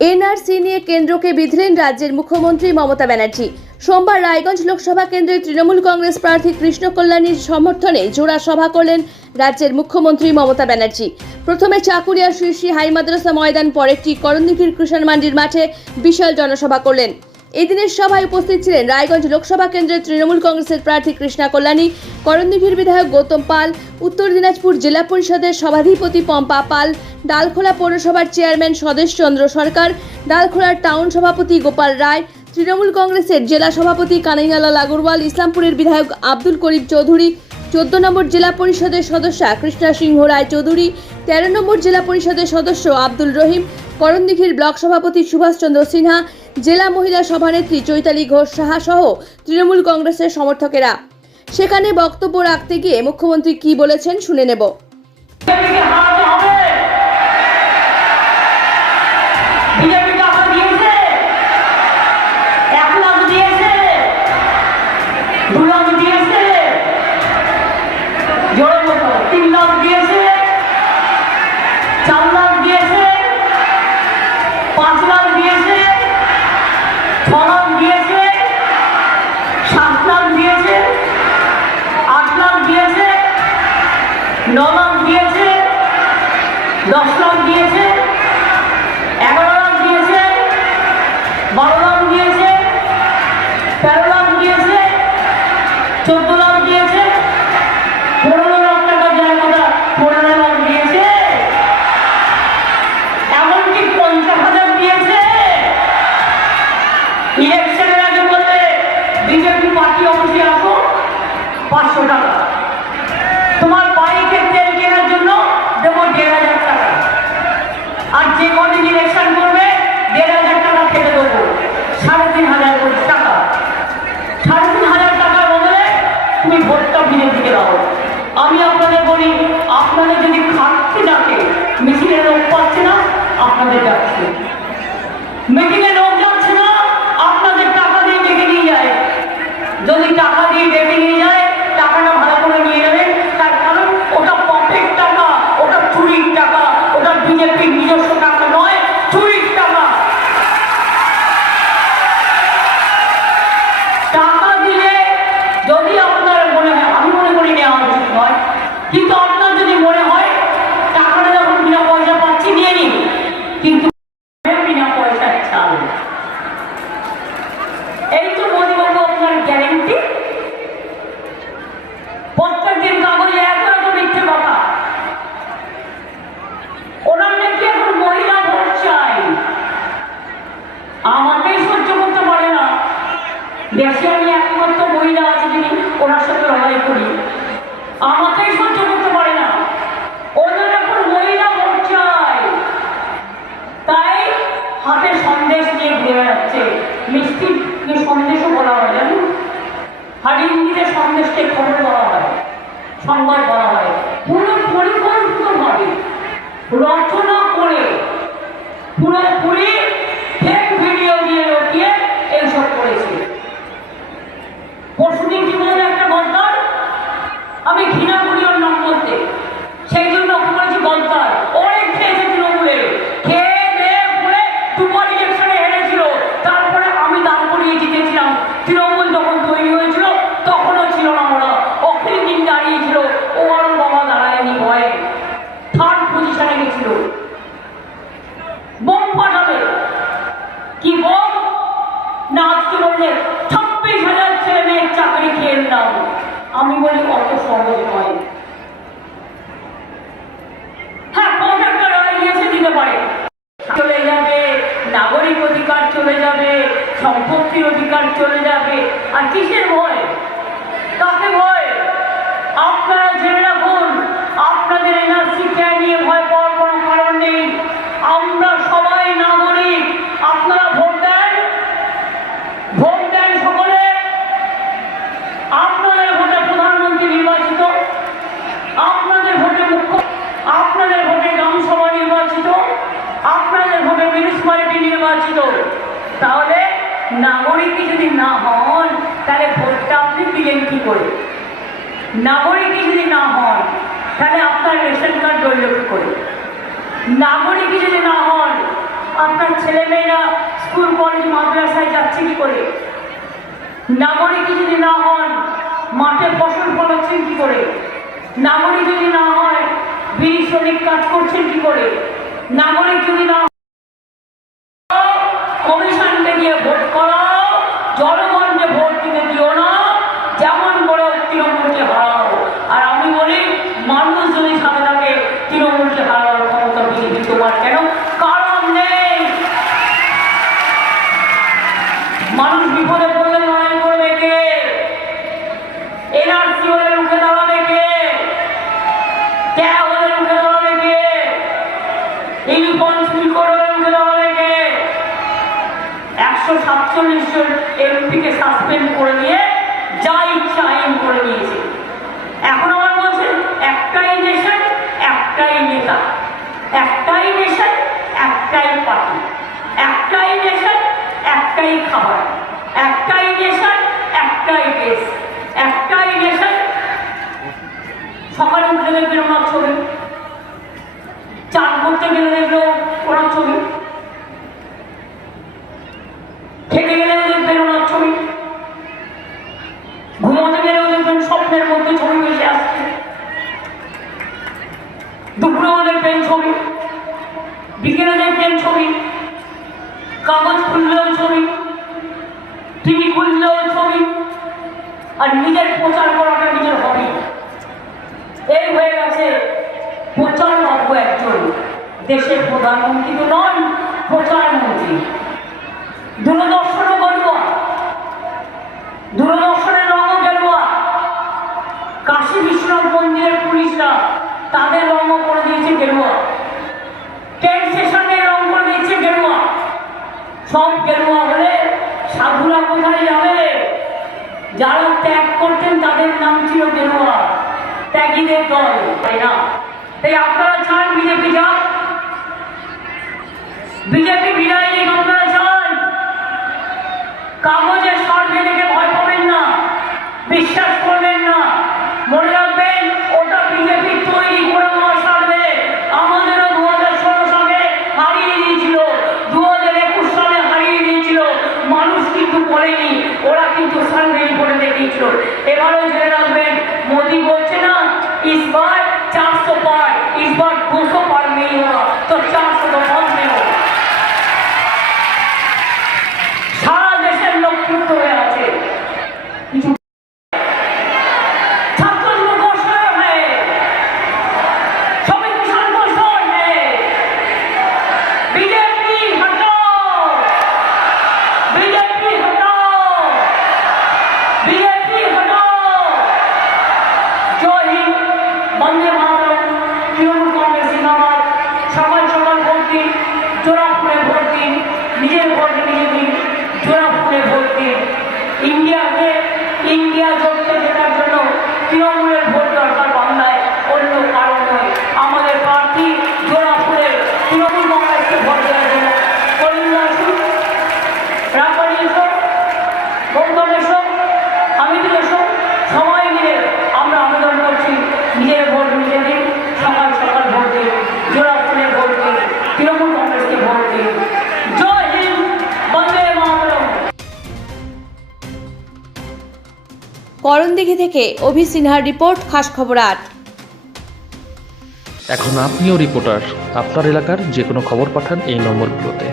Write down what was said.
NRC নিয়ে কেন্দ্রকে বিধলেন রাজ্যের মুখ্যমন্ত্রী মমতা ব্যানার্জি। সোমবার রায়গঞ্জ লোকসভা কেন্দ্রের তৃণমূল কংগ্রেস প্রার্থী কৃষ্ণ কল্যাণীর সমর্থনে জোড়া সভা করলেন রাজ্যের মুখ্যমন্ত্রী মমতা ব্যানার্জি। প্রথমে চাকুরিয়া শ্রী শ্রী হাই মাদ্রাসা ময়দান পরেরটি করণদিঘির কৃষণ মান্ডির মাঠে বিশাল জনসভা করলেন। এই দিনের সভায় উপস্থিত ছিলেন রায়গঞ্জ লোকসভা কেন্দ্রের তৃণমূল কংগ্রেসের প্রার্থী কৃষ্ণা কল্যাণী, করণদিঘির বিধায়ক গৌতম পাল, উত্তর দিনাজপুর জেলা পরিষদের সভাধিপতি পম্পা পাল, ডালখোলা পৌরসভার চেয়ারম্যান স্বদেশ চন্দ্র সরকার ডালখোলার টাউন সভাপতি গোপাল রায়, তৃণমূল কংগ্রেসের জেলা সভাপতি কানাইয়ালাল আগরওয়াল, ইসলামপুরের বিধায়ক আব্দুল করিম চৌধুরী, চোদ্দ নম্বর জেলা পরিষদের সদস্যা কৃষ্ণা সিংহ রায় চৌধুরী, তেরো নম্বর জেলা পরিষদের সদস্য আব্দুল রহিম, করণদিঘির ব্লক সভাপতি সুভাষচন্দ্র সিনহা জেলা মহিলা সভানেত্রী চৈতালি ঘোষ সাহা সহ তৃণমূল কংগ্রেসের সমর্থকেরা। সেখানে বক্তব্য রাখতে গিয়ে মুখ্যমন্ত্রী কি বলেছেন শুনে নেব। ন লাখ দিয়েছে দশ আমি আপনাদের বলি আপনাদের যদি খাটতে ডাকে মিছিলের লোক পাচ্ছে না আপনাদের ডাকছে মিটিংয়ে লোক যাচ্ছে না আপনাদের টাকা দিয়ে ডেকে নিয়ে যায় যদি টাকা দিয়ে ডেকে নিয়ে যায় টাকাটা ভালো করে নিয়ে নেবেন তার কারণ ওটা পকেট টাকা ওটা চুরির টাকা ওটা বিজেপির নিজস্ব টাকা নয় চুরির টাকা টাকা দিলে যদি আপনার মনে হয় আমি মনে করি নেওয়া উচিত নয় কিন্তু আপনার যদি মনে হয় টাকাটা যখন বিনা পয়সা পাচ্ছি নিয়ে নিন কিন্তু বিনা পয়সায় চাল এই তো মোদীবাবু আপনার গ্যারেন্টি প্রত্যেকদিন কাগজে এত এত মিথ্যে কথা ওনার নাকি এখন মহিলা ভোট চাই আমাকেই সহ্য করতে পারে না দেশে আমি একমাত্র মহিলা আছে যিনি ওনার সাথে লড়াই করি। সহ্য করতে পারে না। ওনার এখন মহিলা চাই তাই হাতে সন্দেশ নিয়ে ঘুরে বেড়াচ্ছে। মিষ্টি নিয়ে সন্দেশও বলা হয় জানো হাড়ি ইংরেজিতে সন্দেশকে খবর বলা হয়, সংবাদ বলা হয়। পুরো পরিকল্পিতভাবে রচনা করে পুরোপুরি আজকে ছাব্বিশ হাজার ছেলে মেয়ের চাকরি খেয়ে নিলাম। আমি বলি, অত সহজ নয়। হ্যাঁ হয়ে গিয়েছে দিতে পারে। চলে যাবে, নাগরিক অধিকার চলে যাবে, সম্পত্তির অধিকার চলে যাবে। আর কিসের ভয়? কাকে ভয়? আপনারা জেনে রাখুন, আপনাদের এনআরসি নিয়ে ভয় পাওয়ার কোনো কারণ নেই আমরা সবাই নাগরিক আপনারা ভোট দেন ভোট দেন সকলে আপনাদের ভোটে প্রধানমন্ত্রী নির্বাচিত আপনাদের ভোটে মুখ্য আপনাদের ভোটে গ্রামসভা নির্বাচিত আপনাদের ভোটে মিউনিসিপ্যালিটি নির্বাচিত তাহলে নাগরিকই যদি না হন, তাহলে ভোটটা আপনি দিলেন কি করে? নাগরিকই যদি না হন, তাহলে আপনার রেশন কার্ড রইল কি করে। নাগরিকই যদি না হন, আপনার ছেলেমেয়েরা স্কুল, কলেজ, মাদ্রাসায় যাচ্ছে কি করে? নাগরিক যদি না হন, মাঠে ফসল ফলাচ্ছেন কি করে? নাগরিক যদি না হয়, বিড়ি শ্রমিক কাজ করছেন কি করে? নাগরিক যদি না কমিশনকে গিয়ে ভোট করাও জনগণকে ভোট দিতে দিও না যেমন করে তৃণমূলকে হারাও আর আমি বলি মানুষ যদি সাথে থাকে তৃণমূলকে হারানোর ক্ষমতা বিজেপি তোমার কেন কারণ নেই মানুষ বিপদে পড়লে লড়াই করবে কে এনআরসি হলে রুখে দাঁড়াবে কে ট্যাগ হলে রুখে দাঁড়াবে কে ইউনিফর্ম চুরি করে রুখে দাঁড়াবে কে একশো সাতচল্লিশ জন এমপিকে সাসপেন্ড করে দিয়ে যা ইচ্ছা আইন করে দিয়েছে এখন আমার বলছেন একটাই নেশন, একটাই নেতা। একটাই নেশন, একটাই পার্টি। একটাই নেশন, একটাই খাবার। একটাই নেশন, একটাই দেশ। একটাই নেশন সকালে উঠে দেখবেন ওনার ছবি। চান করতে গেলে দেখল ওনার ছবি খেতে গেলেও দেখবেন ওনার ছবি ঘুমোতে গেলেও দেখবেন স্বপ্নের মধ্যে ছবি ভেসে আসছে দুপুরেও দেখবেন ছবি বিকেলে দেখবেন ছবি কাগজ খুললেও ছবি টিভি খুললেও ছবি? আর নিজের প্রচার করাটা নিজের হবি এই হয়ে গেছে প্রচার নব্য একজন। দেশের প্রধানমন্ত্রী তো নন, প্রচারমন্ত্রী। দূরদর্শনে গেরুয়া দূরদর্শনের রঙও গেরুয়া। কাশী বিশ্বনাথ মন্দিরের পুলিশরা তাদের রঙও করে দিয়েছে গেরুয়া। ট্রেন স্টেশনে রং করে দিয়েছে গেরুয়া। সব গেরুয়া হলে সাধুরা কোথায় যাবে? যারা ত্যাগ করতেন তাদের নাম ছিল গেরুয়া ত্যাগীদের দল। তাই না? তাই আপনারা চান বিজেপি যান বিজেপি বিদায় নিক, আপনারা চান? কাগজের স্বর্গে দেখে ভয় এবারও জেনে রাখবেন মোদি বলছে না इस बार 400 पार इस बार 200 पार नहीं होगा तो 400 নিজের ভোট নিজে দিন জোড়াপুরে इंडिया দিন इंडिया ইন্ডিয়া করণদিঘি থেকে অভি সিনহার রিপোর্ট খাস খবর আট। এখন আপনিও রিপোর্টার। আপনার এলাকার যে কোনো খবর পাঠান এই নম্বরগুলোতে।